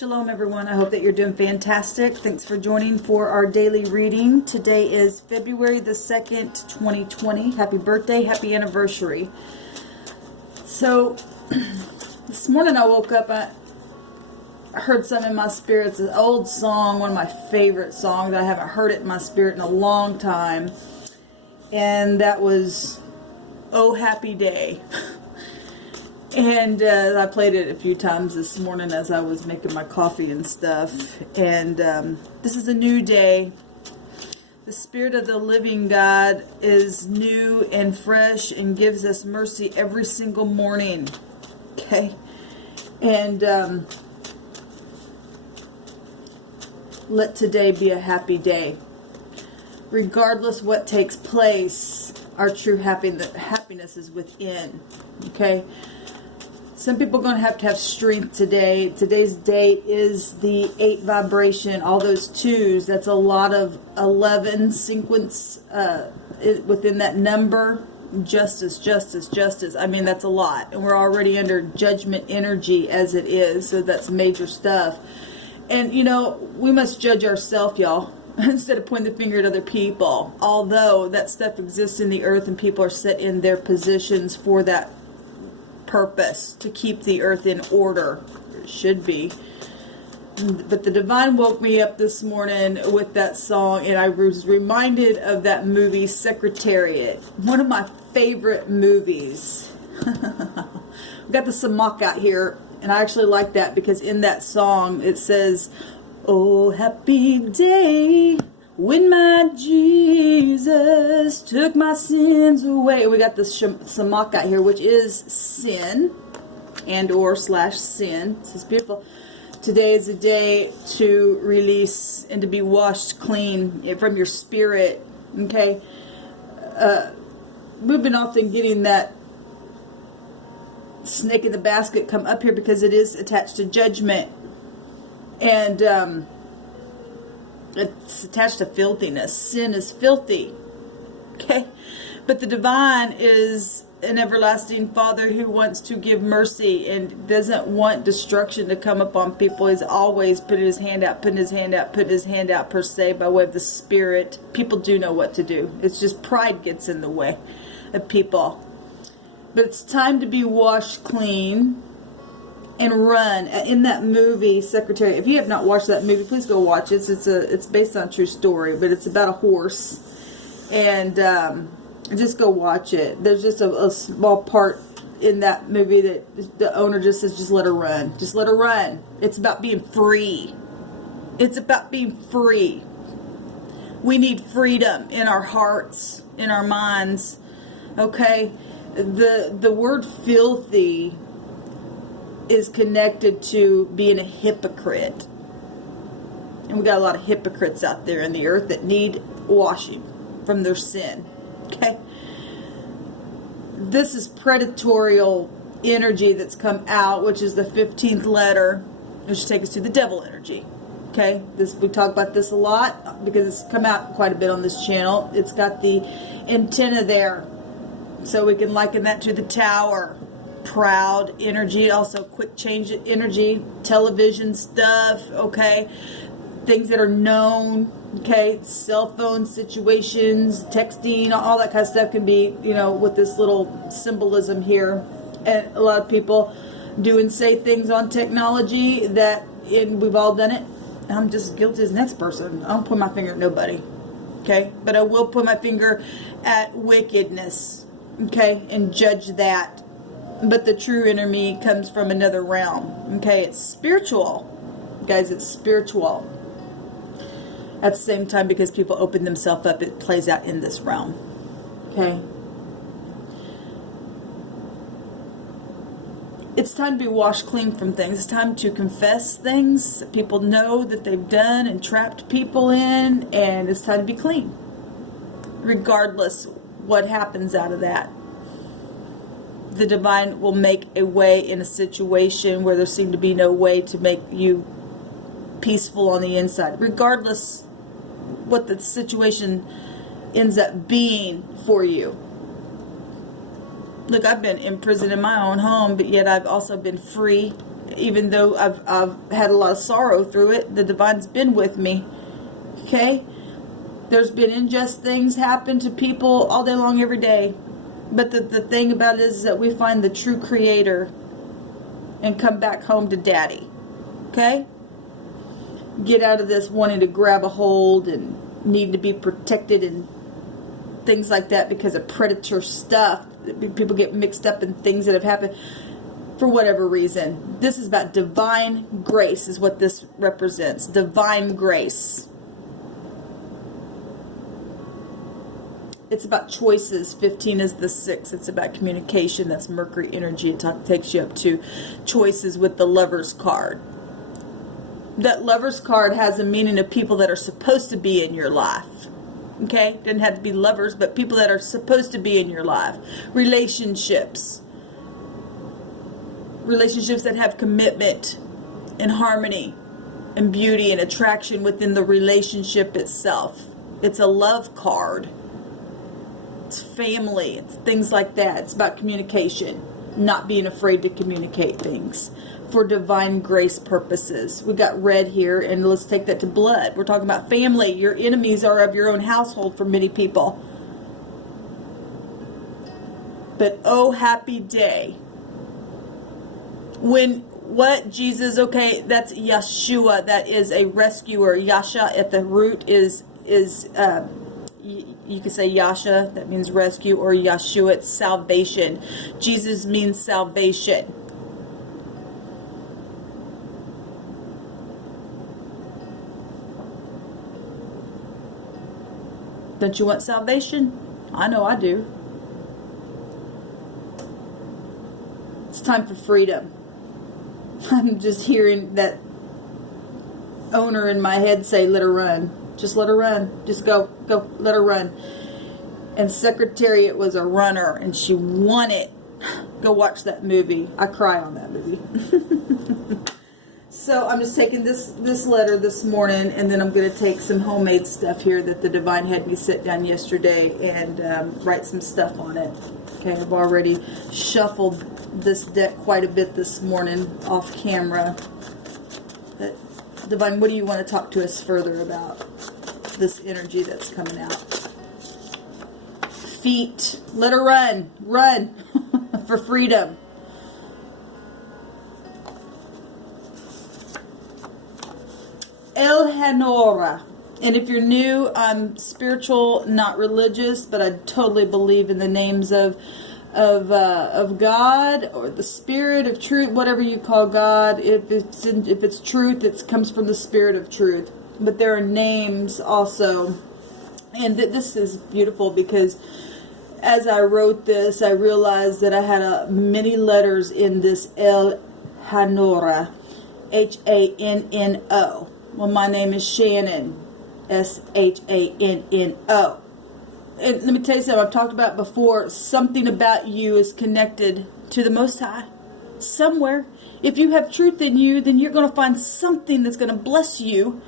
Shalom everyone, I hope that you're doing fantastic. Thanks for joining for our daily reading. Today is February the 2nd, 2020. Happy birthday, happy anniversary. So, this morning I woke up, I heard something in my spirit. It's an old song, one of my favorite songs. I haven't heard it in my spirit in a long time. And that was, Oh Happy Day. And I played it a few times this morning as I was making my coffee and stuff. And this is a new day. The Spirit of the living God is new and fresh and gives us mercy every single morning. Okay? And let today be a happy day. Regardless what takes place, our true happiness is within. Okay? Some people are going to have strength today. Today's date is the 8 vibration, all those 2s. That's a lot of 11 sequence within that number. Justice, justice, justice. I mean, that's a lot. And we're already under judgment energy as it is. So that's major stuff. And, you know, we must judge ourselves, y'all, instead of pointing the finger at other people. Although that stuff exists in the earth and people are set in their positions for that purpose, to keep the earth in order. It should be. But the divine woke me up this morning with that song, and I was reminded of that movie Secretariat, one of my favorite movies. We've got the Samak out here, and I actually like that because in that song it says, oh happy day when my Jesus took my sins away. We got the Samak out here, which is sin and or / sin. This is beautiful. Today is a day to release and to be washed clean from your spirit. Okay? We've been often getting that snake in the basket come up here because it is attached to judgment. And it's attached to filthiness. Sin is filthy. Okay? But the divine is an everlasting Father who wants to give mercy and doesn't want destruction to come upon people. He's always putting his hand out, putting his hand out, putting his hand out per se by way of the Spirit. People do know what to do. It's just pride gets in the way of people. But it's time to be washed clean and run. In that movie Secretary, if you have not watched that movie, please go watch it. It's based on a true story, but it's about a horse, and just go watch it. There's just a small part in that movie that the owner just says, just let her run, just let her run. It's about being free. It's about being free. We need freedom in our hearts, in our minds. Okay, the word filthy is connected to being a hypocrite. And we got a lot of hypocrites out there in the earth that need washing from their sin. Okay? This is predatorial energy that's come out, which is the 15th letter, which takes us to the devil energy. Okay? We talk about this a lot because it's come out quite a bit on this channel. It's got the antenna there. So we can liken that to the tower. Proud energy, also quick change energy, television stuff, okay, things that are known, okay, cell phone situations, texting, all that kind of stuff can be, you know, with this little symbolism here. And a lot of people do and say things on technology that, and we've all done it. I'm just guilty as the next person. I don't point my finger at nobody, okay, but I will point my finger at wickedness, okay, and judge that. But the true enemy comes from another realm. Okay, it's spiritual. Guys, it's spiritual. At the same time, because people open themselves up, it plays out in this realm. Okay? It's time to be washed clean from things. It's time to confess things that people know that they've done and trapped people in. And it's time to be clean. Regardless what happens out of that. The divine will make a way in a situation where there seemed to be no way to make you peaceful on the inside. Regardless what the situation ends up being for you. Look, I've been imprisoned in my own home, but yet I've also been free Even though I've had a lot of sorrow through it, the divine's been with me. Okay? There's been unjust things happen to people all day long, every day. But the thing about it is that we find the true creator and come back home to daddy. Okay? Get out of this wanting to grab a hold and need to be protected and things like that because of predator stuff. People get mixed up in things that have happened for whatever reason. This is about divine grace is what this represents. Divine grace. It's about choices. 15 is the 6. It's about communication. That's Mercury energy. It takes you up to choices with the Lover's card. That Lover's card has a meaning of people that are supposed to be in your life. Okay? Doesn't have to be lovers, but people that are supposed to be in your life. Relationships. Relationships that have commitment and harmony and beauty and attraction within the relationship itself. It's a love card. It's family. It's things like that. It's about communication. Not being afraid to communicate things for divine grace purposes. We got red here, and let's take that to blood. We're talking about family. Your enemies are of your own household for many people. But oh, happy day. When what Jesus, okay, that's Yeshua. That is a rescuer. Yasha at the root is you could say Yasha, that means rescue, or Yeshua, it's salvation. Jesus means salvation. Don't you want salvation? I know I do. It's time for freedom. I'm just hearing that owner in my head say, let her run. Just let her run. Just go, let her run. And Secretariat was a runner, and she won it. Go watch that movie. I cry on that movie. So I'm just taking this letter this morning, and then I'm going to take some homemade stuff here that the Divine had me sit down yesterday and write some stuff on it. Okay, I've already shuffled this deck quite a bit this morning off camera. But Divine, what do you want to talk to us further about this energy that's coming out? Feet. Let her run. Run for freedom. El Hanora. And if you're new, I'm spiritual, not religious, but I totally believe in the names of God, or the spirit of truth, whatever you call God. If it's truth, it comes from the spirit of truth. But there are names also, and this is beautiful because as I wrote this, I realized that I had many letters in this El Hanora, Hanno. Well, my name is Shannon, Shanno. And let me tell you something I've talked about before. Something about you is connected to the Most High. Somewhere. If you have truth in you, then you're going to find something that's going to bless you.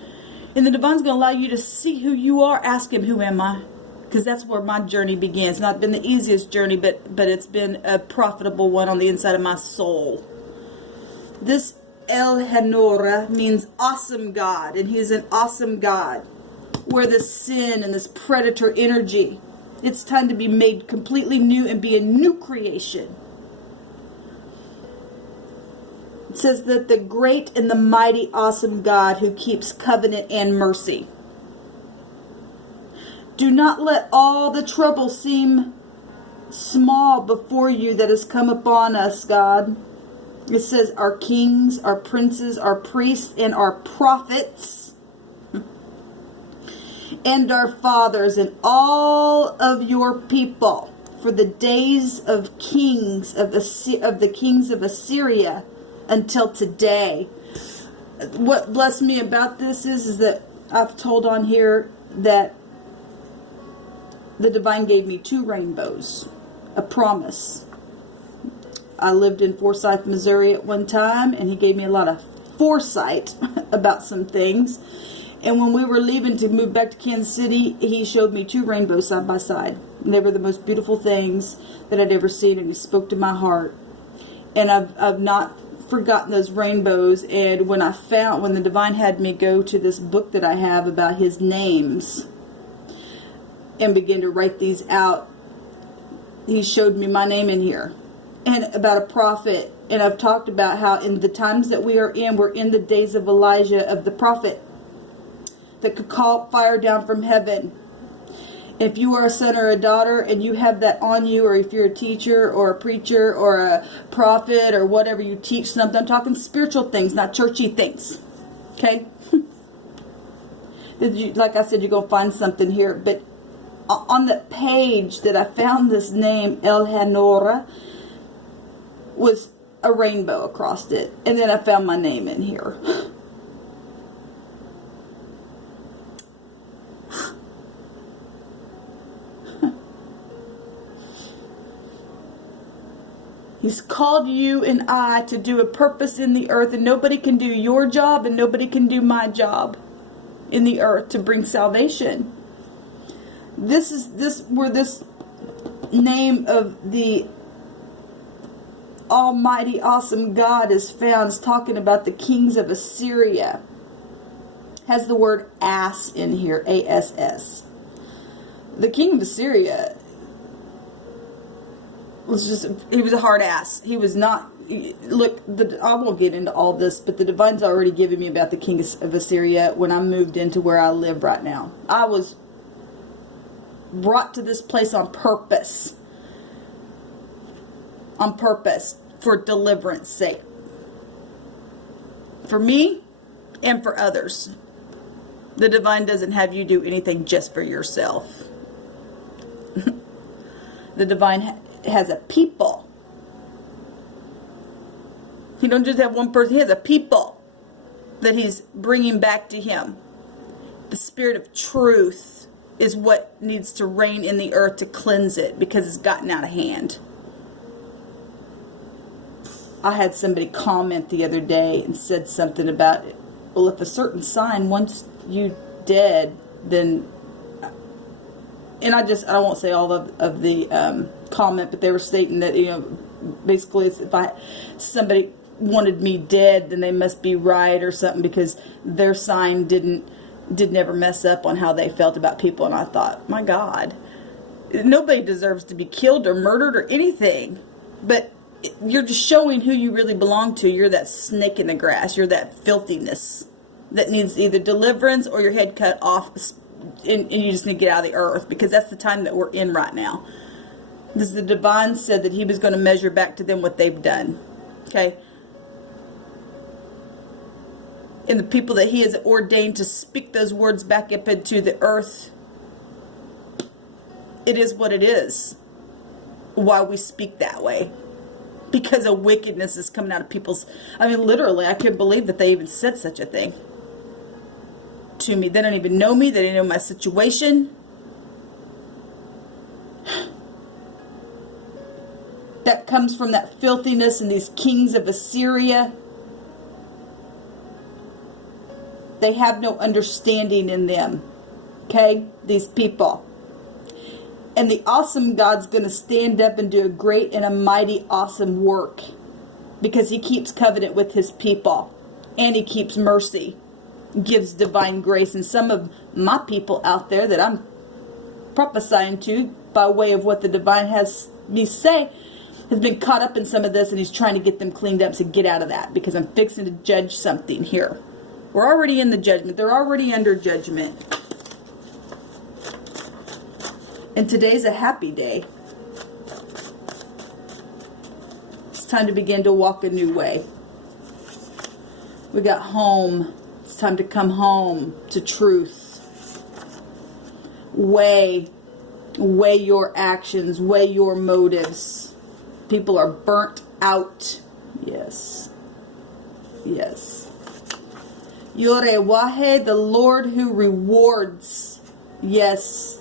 And the Divine's going to allow you to see who you are. Ask Him, who am I? Because that's where my journey began. It's not been the easiest journey, but it's been a profitable one on the inside of my soul. This El Hanora means awesome God. And He is an awesome God. Where the sin and this predator energy, it's time to be made completely new and be a new creation. It says that the great and the mighty awesome God who keeps covenant and mercy. Do not let all the trouble seem small before you that has come upon us, God. It says our kings, our princes, our priests, and our prophets, and our fathers, and all of your people, for the days of kings of the kings of Assyria until today. What blessed me about this is that I've told on here that the Divine gave me 2 rainbows, a promise. I lived in Forsyth, Missouri at one time, and He gave me a lot of foresight about some things. And when we were leaving to move back to Kansas City, He showed me 2 rainbows side by side. And they were the most beautiful things that I'd ever seen, and He spoke to my heart. And I've not forgotten those rainbows. And when the divine had me go to this book that I have about his names and begin to write these out, he showed me my name in here and about a prophet. And I've talked about how in the times that we are in, we're in the days of Elijah, of the prophet that could call fire down from heaven. If you are a son or a daughter and you have that on you, or if you're a teacher or a preacher or a prophet or whatever, you teach something. I'm talking spiritual things, not churchy things. Okay? Like I said, you're going to find something here. But on the page that I found this name, El Hanora, was a rainbow across it. And then I found my name in here. He's called you and I to do a purpose in the earth, and nobody can do your job and nobody can do my job in the earth to bring salvation. This is where this name of the Almighty, awesome God is found. It's talking about the kings of Assyria. Has the word ass in here, A-S-S. The king of Assyria he was a hard ass. He was not, look, I won't get into all this, but the divine's already given me about the king of Assyria when I moved into where I live right now. I was brought to this place on purpose. On purpose. For deliverance sake. For me and for others. The divine doesn't have you do anything just for yourself. The divine has a people. He don't just have one person. He has a people that he's bringing back to him. The spirit of truth is what needs to reign in the earth to cleanse it, because it's gotten out of hand. I had somebody comment the other day and said something about, well, if a certain sign wants you dead, then, and I won't say all of the comment, but they were stating that, you know, basically it's if somebody wanted me dead, then they must be right or something, because their sign didn't ever mess up on how they felt about people. And I thought, my God, nobody deserves to be killed or murdered or anything, but you're just showing who you really belong to. You're that snake in the grass. You're that filthiness that needs either deliverance or your head cut off, and you just need to get out of the earth, because that's the time that we're in right now. Because the divine said that he was going to measure back to them what they've done. Okay? And the people that he has ordained to speak those words back up into the earth, it is what it is. Why we speak that way. Because a wickedness is coming out of people's... I mean, literally, I couldn't believe that they even said such a thing to me. They don't even know me. They don't know my situation. That comes from that filthiness and these kings of Assyria. They have no understanding in them. Okay? These people. And the awesome God's going to stand up and do a great and a mighty awesome work. Because he keeps covenant with his people. And he keeps mercy. Gives divine grace. And some of my people out there that I'm prophesying to, by way of what the divine has me say, has been caught up in some of this, and he's trying to get them cleaned up, so get out of that, because I'm fixing to judge something here. We're already in the judgment. They're already under judgment. And today's a happy day. It's time to begin to walk a new way. We got home. It's time to come home to truth. Weigh your actions, weigh your motives. People are burnt out. Yes. Yes. Yorewahe, the Lord who rewards. Yes.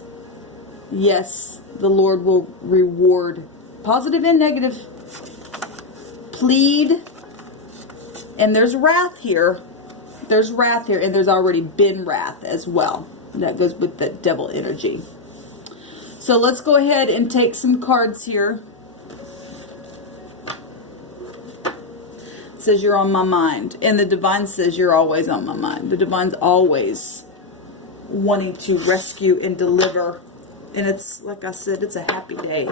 Yes, the Lord will reward. Positive and negative. Plead. And there's wrath here. There's wrath here. And there's already been wrath as well. That goes with the devil energy. So let's go ahead and take some cards here. says you're on my mind. And the divine says you're always on my mind. The divine's always wanting to rescue and deliver. And it's, like I said, it's a happy day.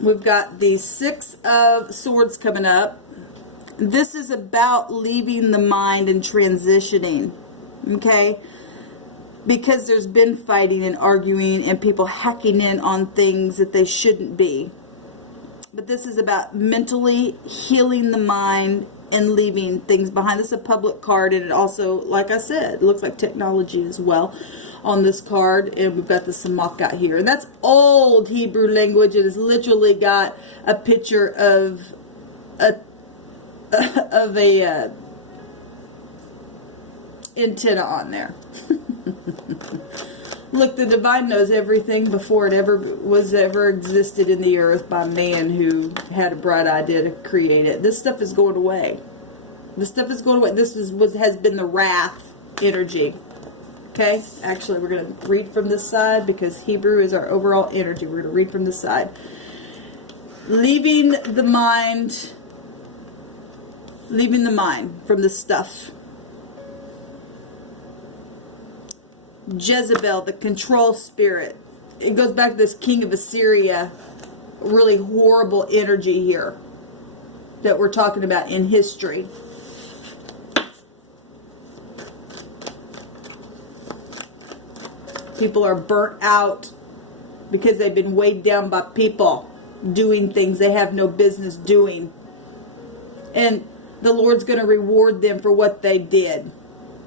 We've got the Six of Swords coming up. This is about leaving the mind and transitioning, okay? Because there's been fighting and arguing and people hacking in on things that they shouldn't be. But this is about mentally healing the mind and leaving things behind. This is a public card, and it also, like I said, it looks like technology as well on this card. And we've got the Samak out here, and that's old Hebrew language. It has literally got a picture of a antenna on there. Look, the divine knows everything before it ever existed in the earth by man who had a bright idea to create it. This stuff is going away. This stuff is going away. This is what has been the wrath energy. Okay? Actually, we're going to read from this side because Hebrew is our overall energy. We're going to read from this side. Leaving the mind from the stuff. Jezebel, the control spirit. It goes back to this king of Assyria. Really horrible energy here that we're talking about in history. People are burnt out because they've been weighed down by people doing things they have no business doing. And the Lord's going to reward them for what they did.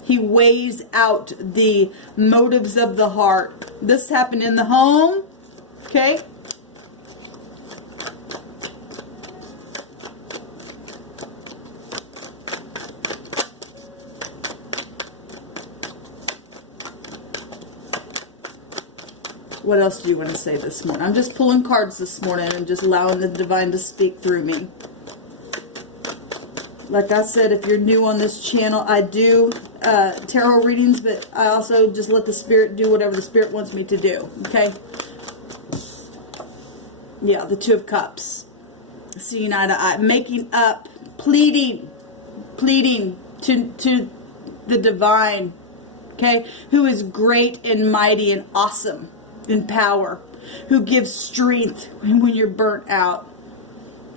He weighs out the motives of the heart. This happened in the home. Okay? What else do you want to say this morning? I'm just pulling cards this morning and just allowing the divine to speak through me. Like I said, if you're new on this channel, I do tarot readings, but I also just let the Spirit do whatever the Spirit wants me to do. Okay? Yeah, the Two of Cups. Seeing eye to eye. Making up. Pleading to the divine. Okay? Who is great and mighty and awesome in power. Who gives strength when you're burnt out.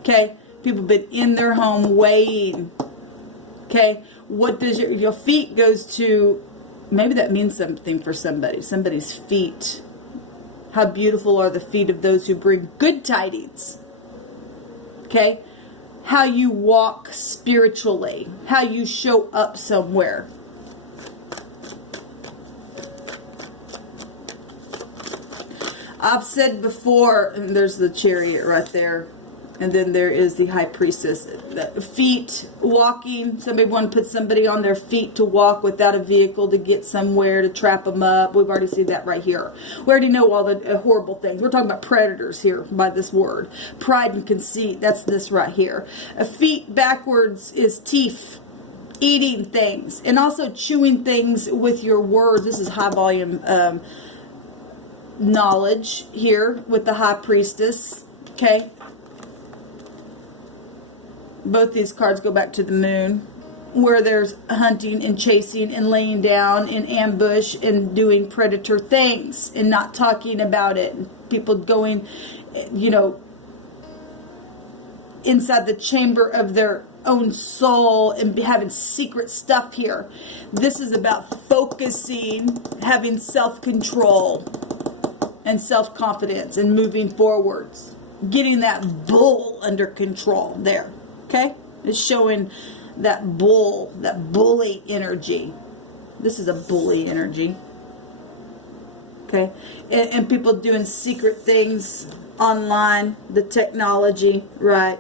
Okay? People have been in their home weighing. Okay? What does your feet goes to, maybe that means something for somebody. Somebody's feet. How beautiful are the feet of those who bring good tidings. Okay? How you walk spiritually. How you show up somewhere. I've said before, and there's the Chariot right there. And then there is the High Priestess. Feet, walking. Somebody want to put somebody on their feet to walk without a vehicle to get somewhere, to trap them up. We've already seen that right here. We already know all the horrible things. We're talking about predators here by this word. Pride and conceit. That's this right here. Feet backwards is teeth. Eating things. And also chewing things with your words. This is high volume knowledge here with the High Priestess. Okay. Both these cards go back to the moon, where there's hunting and chasing and laying down in ambush and doing predator things and not talking about it. People going, you know, inside the chamber of their own soul and having secret stuff here. This is about focusing, having self-control and self-confidence and moving forwards. Getting that bull under control there. Okay? It's showing that bull, that bully energy. This is a bully energy. Okay? And people doing secret things online, the technology, right?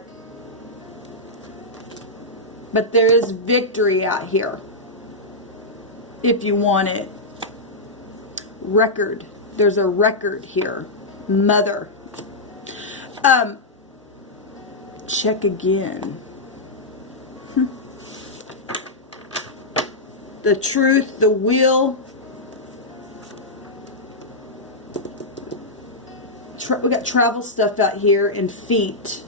But there is victory out here if you want it. record. There's a record here. Mother. Check again. The truth, the will. We got travel stuff out here and feet.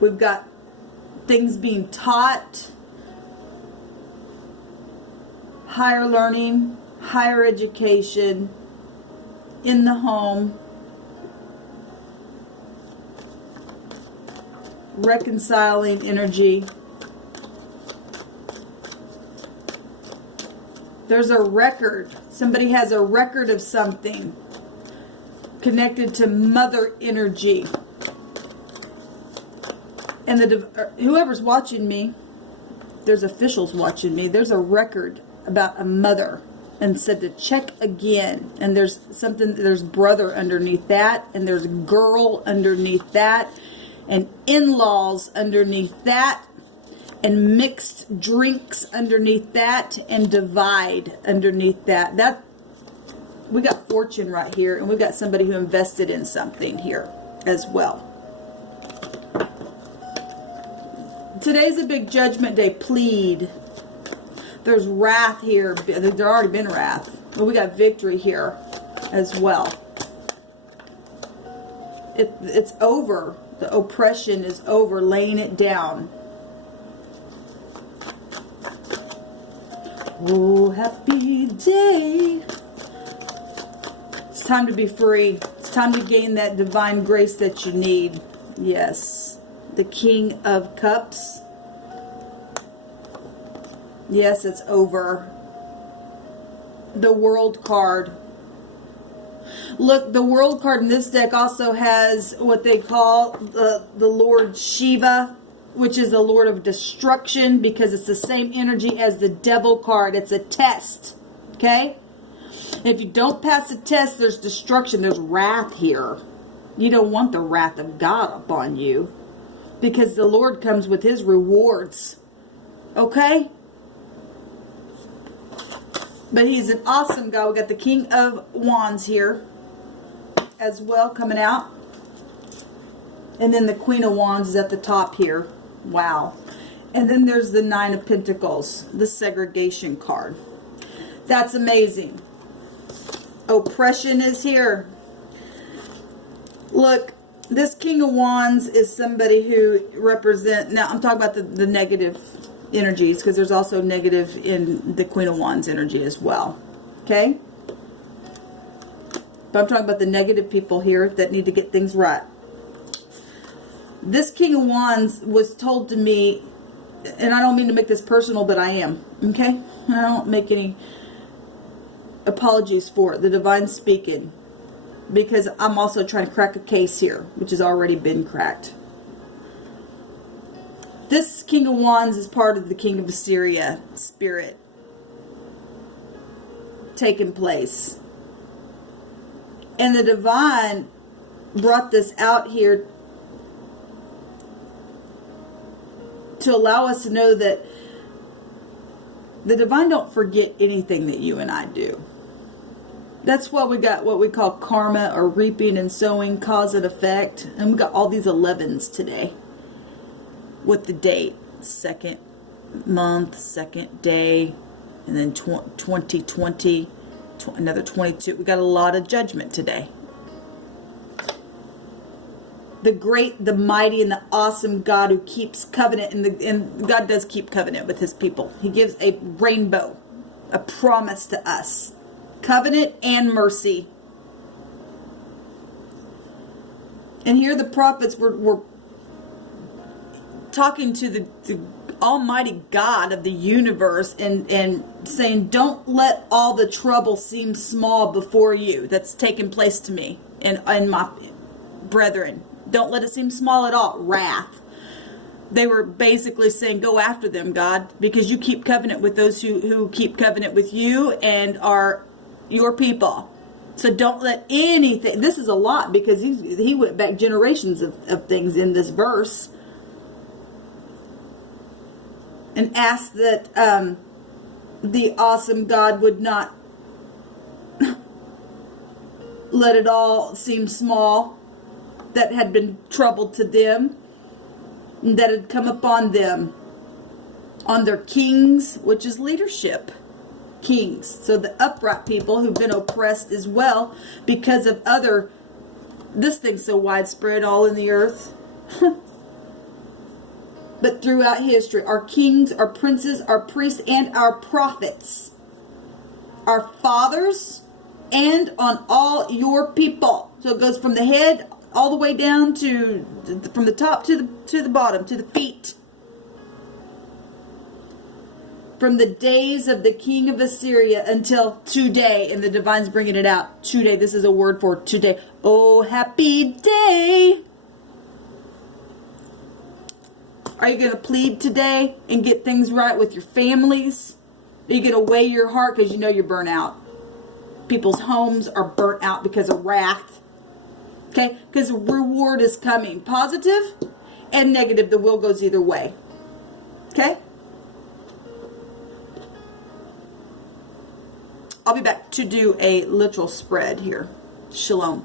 We've got things being taught, higher learning, higher education, in the home, reconciling energy. There's a record. Somebody has a record of something connected to mother energy. And whoever's watching me, there's officials watching me, there's a record about a mother and said to check again. And there's something, there's brother underneath that, and there's girl underneath that, and in-laws underneath that, and mixed drinks underneath that, and divide underneath that. We got fortune right here, and we got somebody who invested in something here as well. Today's a big judgment day. Plead. There's wrath here. There's already been wrath. But we got victory here as well. It's over. The oppression is over. Laying it down. Oh, happy day. It's time to be free. It's time to gain that divine grace that you need. Yes. The King of Cups. Yes, it's over. The World card. Look, the World card in this deck also has what they call the Lord Shiva, which is the Lord of Destruction, because it's the same energy as the Devil card. It's a test. Okay? And if you don't pass the test, there's destruction. There's wrath here. You don't want the wrath of God upon you, because the Lord comes with his rewards. Okay? But he's an awesome guy. We got the King of Wands here as well coming out. And then the Queen of Wands is at the top here. Wow. And then there's the Nine of Pentacles, the segregation card. That's amazing. Oppression is here. Look, this King of Wands is somebody who now I'm talking about the negative energies, because there's also negative in the Queen of Wands energy as well. Okay? But I'm talking about the negative people here that need to get things right. This King of Wands was told to me, and I don't mean to make this personal, but I am. Okay? I don't make any apologies for it. The divine speaking. Because I'm also trying to crack a case here, which has already been cracked. This King of Wands is part of the King of Assyria spirit taking place. And the divine brought this out here to allow us to know that the divine don't forget anything that you and I do. That's why we got what we call karma, or reaping and sowing, cause and effect. And we got all these 11s today with the date. Second month, second day, and then 2020, another 22. We got a lot of judgment today. The great, the mighty, and the awesome God who keeps covenant, and God does keep covenant with his people. He gives a rainbow, a promise to us. Covenant and mercy. And here the prophets were talking to the Almighty God of the universe and saying, don't let all the trouble seem small before you that's taken place to me and my brethren. Don't let it seem small at all. Wrath. They were basically saying, go after them, God, because you keep covenant with those who keep covenant with you and are your people. So don't let anything, this is a lot, because he went back generations of things in this verse, and asked that the awesome God would not let it all seem small that had been trouble to them, that had come upon them, on their kings, which is leadership. Kings. So the upright people who've been oppressed as well because of other, this thing's so widespread all in the earth. But throughout history, our kings, our princes, our priests, and our prophets, our fathers, and on all your people. So it goes from the head all the way down to, from the top to the bottom, to the feet. From the days of the king of Assyria until today, and the divine's bringing it out. Today, this is a word for today. Oh, happy day. Are you going to plead today and get things right with your families? Are you going to weigh your heart because you know you're burnt out? People's homes are burnt out because of wrath. Okay? Because the reward is coming. Positive and negative. The will goes either way. Okay? I'll be back to do a literal spread here. Shalom.